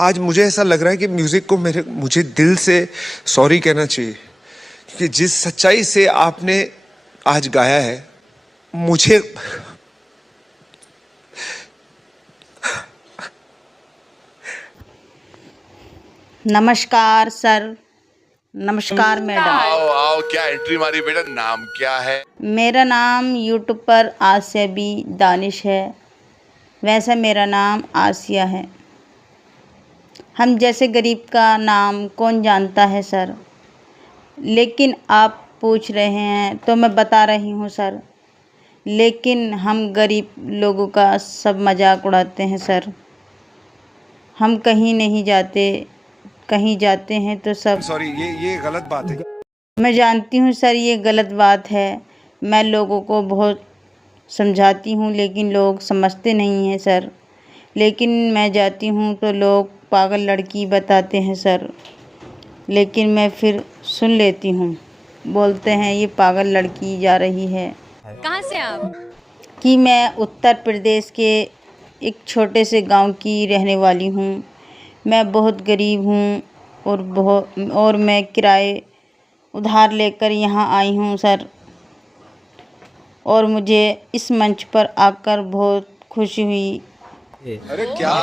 आज मुझे ऐसा लग रहा है कि म्यूजिक को मुझे दिल से सॉरी कहना चाहिए, क्योंकि जिस सच्चाई से आपने आज गाया है, मुझे नमस्कार सर। नमस्कार मैडम। आओ आओ, क्या एंट्री मारी बेटा, नाम क्या है? मेरा नाम यूट्यूब पर आसिया बी दानिश है। वैसे मेरा नाम आसिया है। हम जैसे गरीब का नाम कौन जानता है सर, लेकिन आप पूछ रहे हैं तो मैं बता रही हूँ सर। लेकिन हम गरीब लोगों का सब मजाक उड़ाते हैं सर। हम कहीं नहीं जाते, कहीं जाते हैं तो सब सॉरी, ये गलत बात है। मैं जानती हूँ सर, ये गलत बात है। मैं लोगों को बहुत समझाती हूँ लेकिन लोग समझते नहीं हैं सर। लेकिन मैं जाती हूँ तो लोग पागल लड़की बताते हैं सर, लेकिन मैं फिर सुन लेती हूँ। बोलते हैं ये पागल लड़की जा रही है। कहाँ से आप? कि मैं उत्तर प्रदेश के एक छोटे से गांव की रहने वाली हूँ। मैं बहुत गरीब हूँ और मैं किराए उधार लेकर यहाँ आई हूँ सर। और मुझे इस मंच पर आकर बहुत खुशी हुई। अरे क्या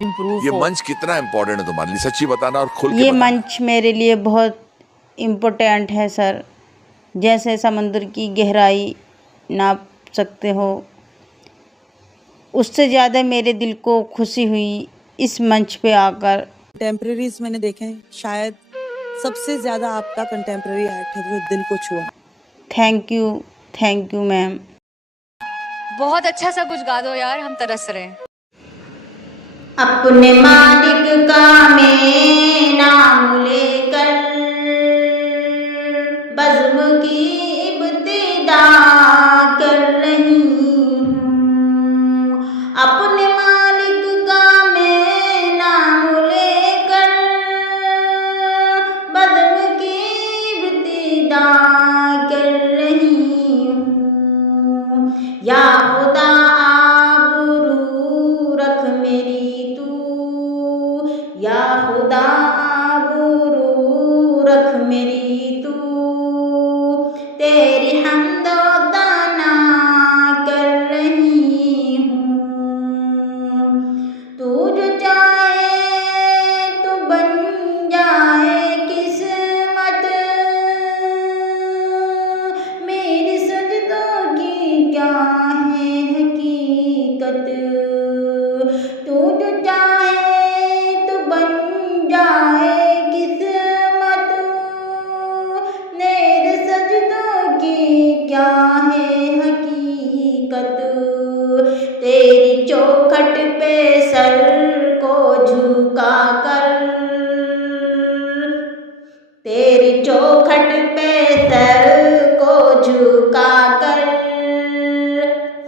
ये मंच कितना इम्पोर्टेंट है तुम्हारे लिए, सच्ची बताना और खुल के ये बताना। मंच मेरे लिए बहुत इम्पोर्टेंट है सर। जैसे समंदर की गहराई नाप सकते हो, उससे ज़्यादा मेरे दिल को खुशी हुई इस मंच पे आकर। कंटेम्प्रेरीज मैंने देखे हैं, शायद सबसे ज़्यादा आपका कंटेम्प्रेरी एक्ट है जो दिल को छुआ। Thank you ma'am. बहुत अच्छा सा कुछ गा दो यार, हम तरस रहे हैं। अपने मालिक का मैं नाम लेकर बज़्म की इब्तिदा कर रही हूँ। अपने मालिक का मैं नाम लेकर बज़्म की इब्तिदा कर रही हूँ। या खुदा आबरू रख मेरी तू, या खुदा आबरू रख मेरी तू। तेरी हम्दो ताना कर रही हूँ। तू जो चाहे तो बन जाए किस्मत, मेरी सजदों की क्या है हकीकत। तू जो चाहे तो बन जाए किस्मत, मेरे सजदों की क्या है हकीकत। तेरी चौखट पे सर को झुका कर, तेरी चौखट पे सर को झुका कर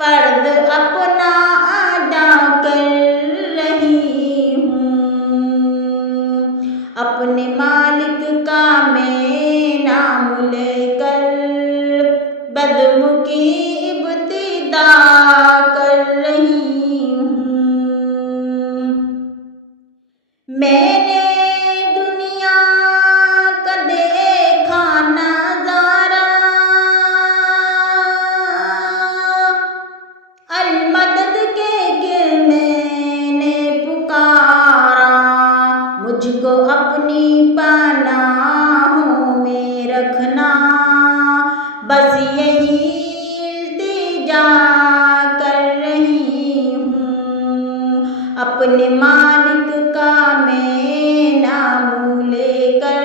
फर्ज अपना अदा कर रही हूँ। अपने मालिक का मैं नाम लेकर बज़्म की इब्तिदा कर रही हूँ। मैंने दुनिया का देखा नज़ारा, अल-मदद के मैंने पुकारा। मुझको अपनी पनाहों में रखना, बस यही इल्तिजा कर रही हूँ। अपने मालिक का मैं नाम लेकर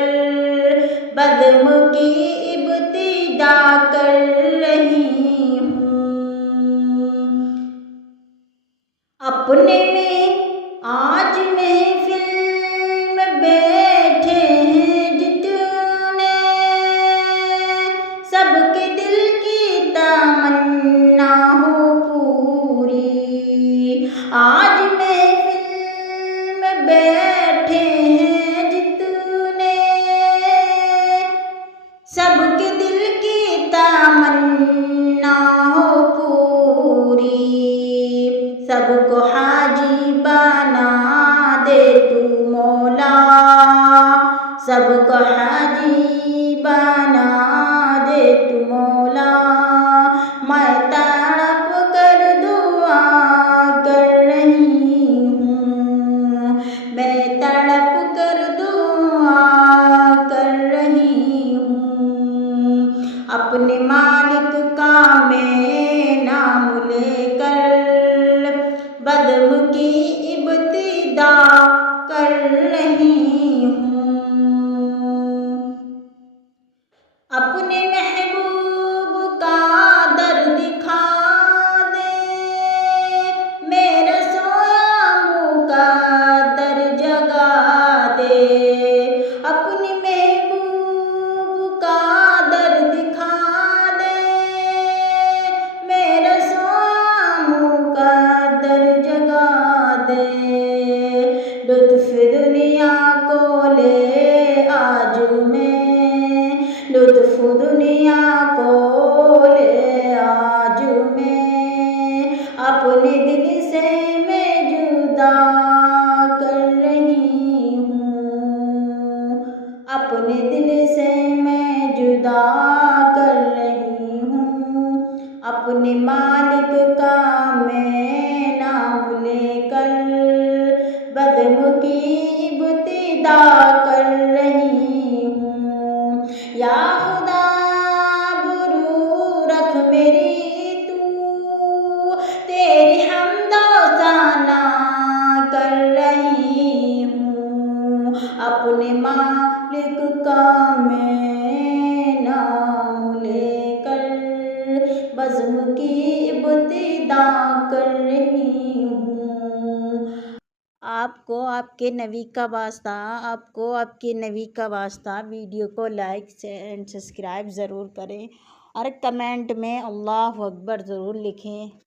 बज़्म की इब्तिदा कर रही हूँ। अपने में आज महफिल में बैठे हैं जितने, सबके दिल की तमन्ना हो पूरी। आज महफिल में बैठे हैं जितने, सबके दिल की तमन्ना हो पूरी। सबको हाजी बना बज़्म की इब्तिदा कर रही हूँ। अपने महबूब का दर दिखा दे, मेरा सोया मुक़द्दर जगा दे। अपने महबूब का दर दिखा दे, मेरा सोया मुक़द्दर जगा दे। लुत्फ़ दुनिया को ले आज मैं, लुत्फ़ दुनिया को ले आज मैं, अपने दिल से मैं जुदा कर रही हूँ। अपने दिल से मैं जुदा कर रही हूँ। अपने मालिक का मैं नाम लेकर बज़्म की इब्तिदा कर रही हूँ। या खुदा बुरू रख मेरी तू, तेरी हमदो सना कर रही हूँ। अपने मालिक का मैं नाम लेकर बज़्म की इब्तिदा कर रही हूँ। आपको आपके नबी का वास्ता, आपको आपके नबी का वास्ता वीडियो को लाइक एंड सब्सक्राइब ज़रूर करें और कमेंट में अल्लाह अकबर ज़रूर लिखें।